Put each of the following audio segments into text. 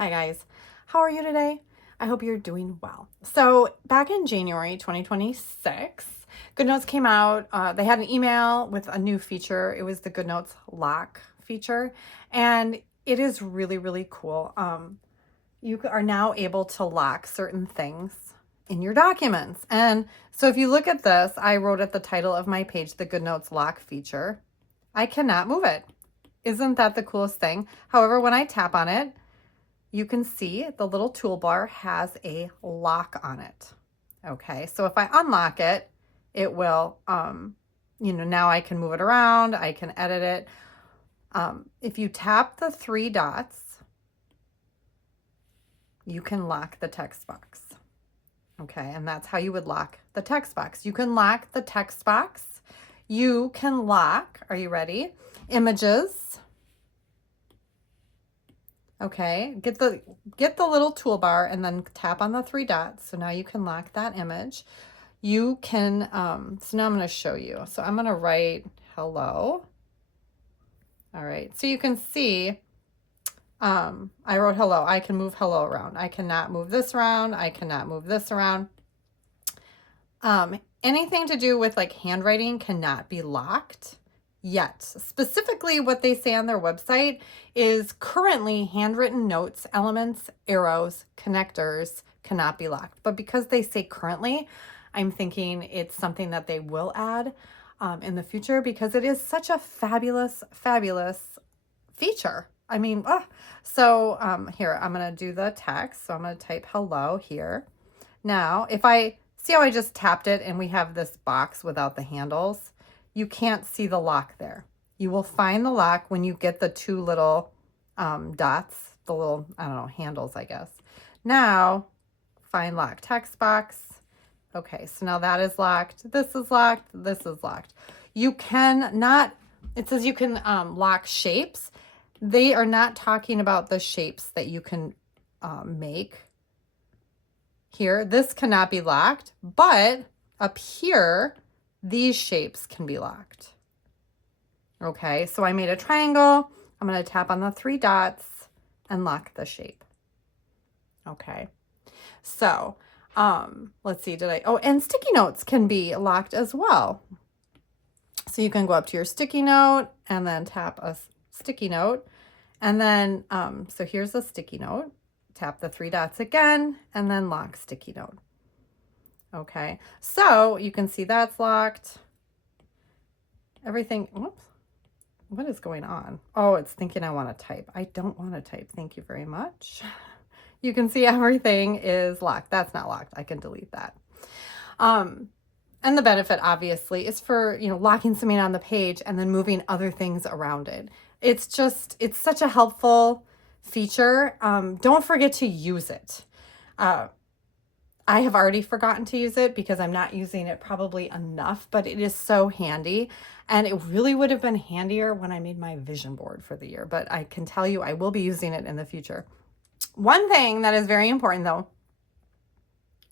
Hi guys, how are you today? I hope you're doing well. So back in January 2026, Goodnotes came out. They had an email with a new feature. It was the Goodnotes Lock feature, and it is really, really cool. You are now able to lock certain things in your documents. And so if you look at this, I wrote at the title of my page, the Goodnotes Lock feature. I cannot move it. Isn't that the coolest thing? However, when I tap on it, you can see the little toolbar has a lock on it. Okay, so if I unlock it, it will, now I can move it around, I can edit it. If you tap the three dots, you can lock the text box. Okay, and that's how you would lock the text box. You can lock the text box. You can lock, are you ready? Images. Okay, get the little toolbar and then tap on the three dots. So now you can lock that image. You can, so now I'm going to show you. So I'm going to write hello. All right, so you can see I wrote hello. I can move hello around. I cannot move this around. I cannot move this around. Anything to do with like handwriting cannot be locked yet. Specifically, what they say on their website is currently handwritten notes, elements, arrows, connectors cannot be locked. But because they say currently, I'm thinking it's something that they will add in the future because it is such a fabulous, fabulous feature. I mean, so here, I'm going to do the text. So I'm going to type hello here. Now, if I see how I just tapped it and we have this box without the handles, you can't see the lock there. You will find the lock when you get the two little dots, the little, I don't know, handles, I guess. Now, find lock text box. Okay, so now that is locked. This is locked. This is locked. You cannot, it says you can lock shapes. They are not talking about the shapes that you can make here. This cannot be locked, but up here, these shapes can be locked. Okay, so I made a triangle. I'm going to tap on the three dots and lock the shape. Okay, so let's see, and sticky notes can be locked as well. So you can go up to your sticky note and then tap a sticky note. And then, so here's a sticky note. Tap the three dots again and then lock sticky note. Okay, so you can see that's locked. Everything, whoops, what is going on? Oh, it's thinking I want to type. I don't want to type. Thank you very much. You can see everything is locked. That's not locked. I can delete that. And the benefit obviously is for, locking something on the page and then moving other things around it. It's such a helpful feature. Don't forget to use it. I have already forgotten to use it because I'm not using it probably enough, but it is so handy. And it really would have been handier when I made my vision board for the year, but I can tell you I will be using it in the future. One thing that is very important though,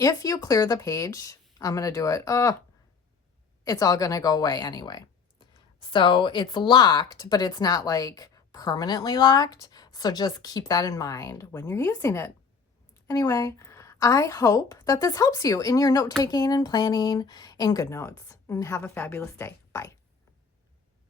if you clear the page, I'm going to do it. It's all going to go away anyway. So it's locked, but it's not like permanently locked. So just keep that in mind when you're using it. Anyway, I hope that this helps you in your note-taking and planning in Goodnotes, and have a fabulous day.